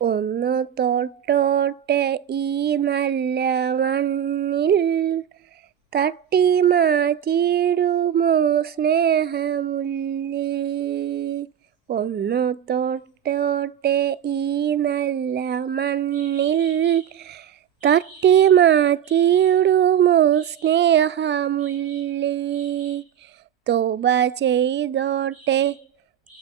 ഒന്ന് തൊട്ടോട്ടെ ഈ നല്ല മണ്ണിൽ തട്ടി മാറ്റിയിടുമോ സ്നേഹമുല്ലി? ഒന്ന് തൊട്ടോട്ടെ ഈ നല്ല മണ്ണിൽ തട്ടി മാറ്റിയിടുമോ സ്നേഹമുല്ലി? തോബ ചെയ്തോട്ടെ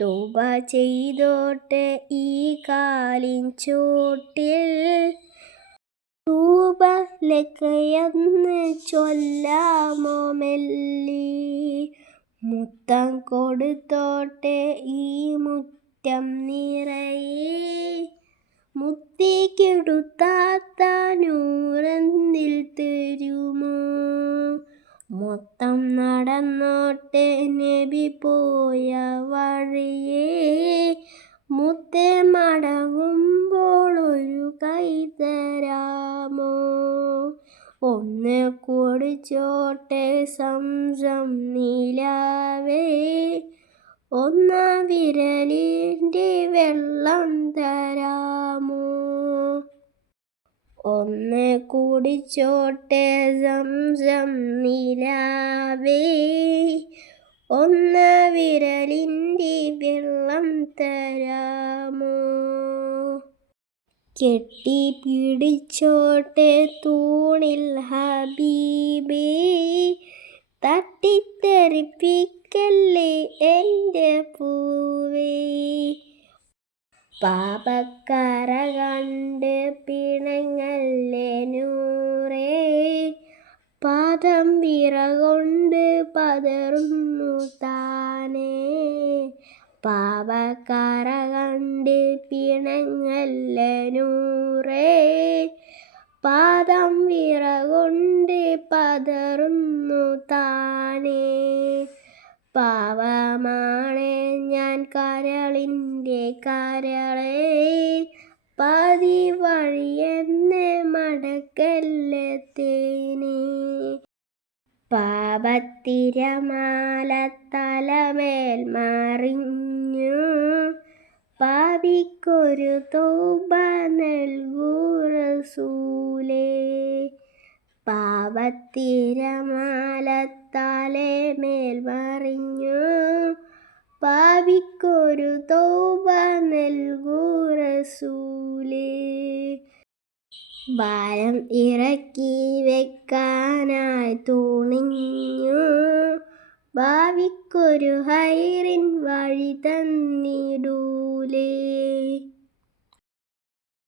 തോബ ചെയ്തോട്ടെ ഈ കാലിൻ ചോട്ടിൽ. തൂബലക്കയെന്ന് ചൊല്ലാമോ മെല്ലി. മുത്തം കൊടുത്തോട്ടെ ഈ മുറ്റം നിറയെ. മുത്തിക്കെടുത്താത്ത നൂറന്നിൽ തരുമോ? മൊത്തം നടന്നോട്ടെ നബി പോയ വഴിയേ. മുത്തേ മടങ്ങുമ്പോൾ ഒരു കൈ തരാമോ? ഒന്ന് കുടിച്ചോട്ടെ സംസം നിലാവേ. ഒന്ന വിരലിന്റെ വെള്ളം തരാമോ? ഒന്ന് കുടിച്ചോട്ടെ സംസം നിലാവേ. ഒന്ന് വിരലിന്റെ വെള്ളം തരാമോ. കെട്ടി പിടിച്ചോട്ടെ തൂണിൽ ഹബീബേ. തട്ടിത്തെറിപ്പിക്കല്ലേ എന്റെ പൂവേ. പാപക്കര കണ്ട് പിണങ്ങല്ലേ നൂറേ പാദം വിറകൊണ്ട് പതറുന്നു താനേ. പാപക്കര കണ്ട് പിണങ്ങല്ലേ നൂറേ പാദം വിറകൊണ്ട് പതറുന്നു താനേ. പാവമാണ് ഞാൻ കരളിന്റെ കരളെ. പതി വഴിയെന്ന് മടക്കല്ലത്തേനെ പാപത്തിരമാല തലമേൽ മറിഞ്ഞു. പാപിക്കൊരു തോബ നൽകൂ റസൂലേ മേൽ മറിഞ്ഞു പാപിക്കൊരു തോപ നൽകൂ റസൂലേ. ഭാരം ഇറക്കി വെക്കാനായി തുണിഞ്ഞു. ഭാവിക്കൊരു ഹൈറിൻ വഴി തന്നിടൂലേ.